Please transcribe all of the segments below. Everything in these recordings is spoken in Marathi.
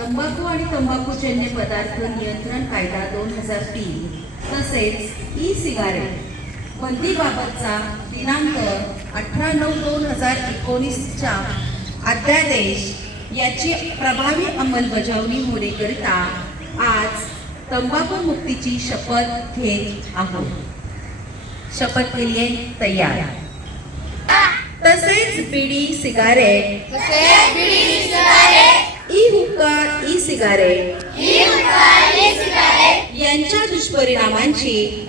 तंबाखू आणि तंबाखूजन्य पदार्थ नियंत्रण कायदा दोन हजार तीन तसेच ई सिगारेट बंदीबाबतचा दिनांक अठरा नऊ दोन हजार एकोणीसच्या अध्यादेश याची प्रभावी अंमलबजावणी होण्याकरिता आज तंबाखू मुक्तीची शपथ घेत आहोत. शपथ केली आहे तयार. तसेच बिडी सिगारेट. ई हुक्का ई सिगारेट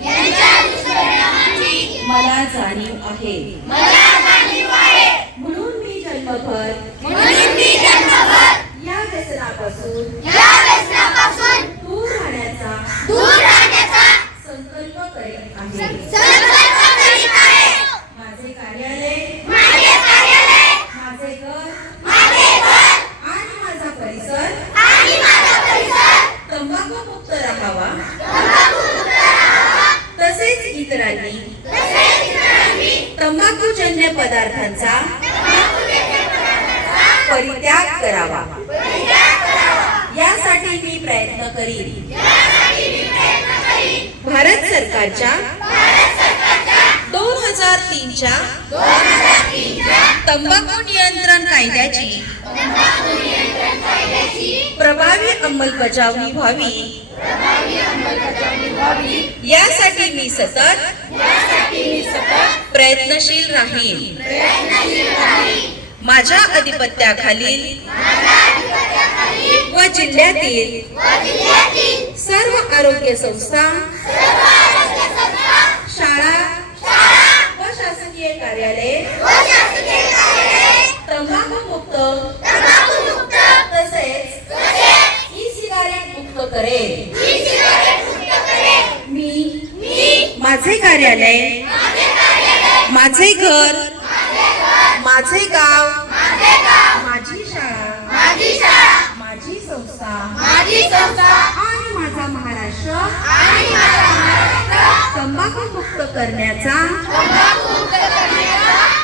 यांच्या दुष्परिणामांची मला जाणीव आहे. म्हणून मी जन्मभर या व्यसनापासून दूर राहण्याचा संकल्प करीत आहे माझे कार्यालय माझे घर आणि माझा परिसर तंबाखू मुक्त राहावा तसेच इतरांनी तंबाखूजन्य पदार्थांचा परित्याग करावा. यासाठी मी प्रयत्न करीन. भारत सरकारच्या दोन हजार तीनच्या तंबाखू नियंत्रण कायद्याची प्रभावी अंमलबजावणी व्हावी. यासाठी मी सतत प्रयत्नशील राहीन. माझ्या अधिपत्याखालील व जिल्ह्यातील सर्व आरोग्य संस्था शाळा व शासकीय कार्यालय तंबाखू मुक्त तसेच ई करेल मी माझे कार्यालय? माझे घर? माझे गाव? माझी शाळा? माझी संस्था? आणि माझा महाराष्ट्र? तंबाखू मुक्त करण्याचा?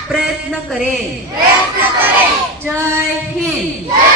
प्रयत्न करेन. जय हिंद.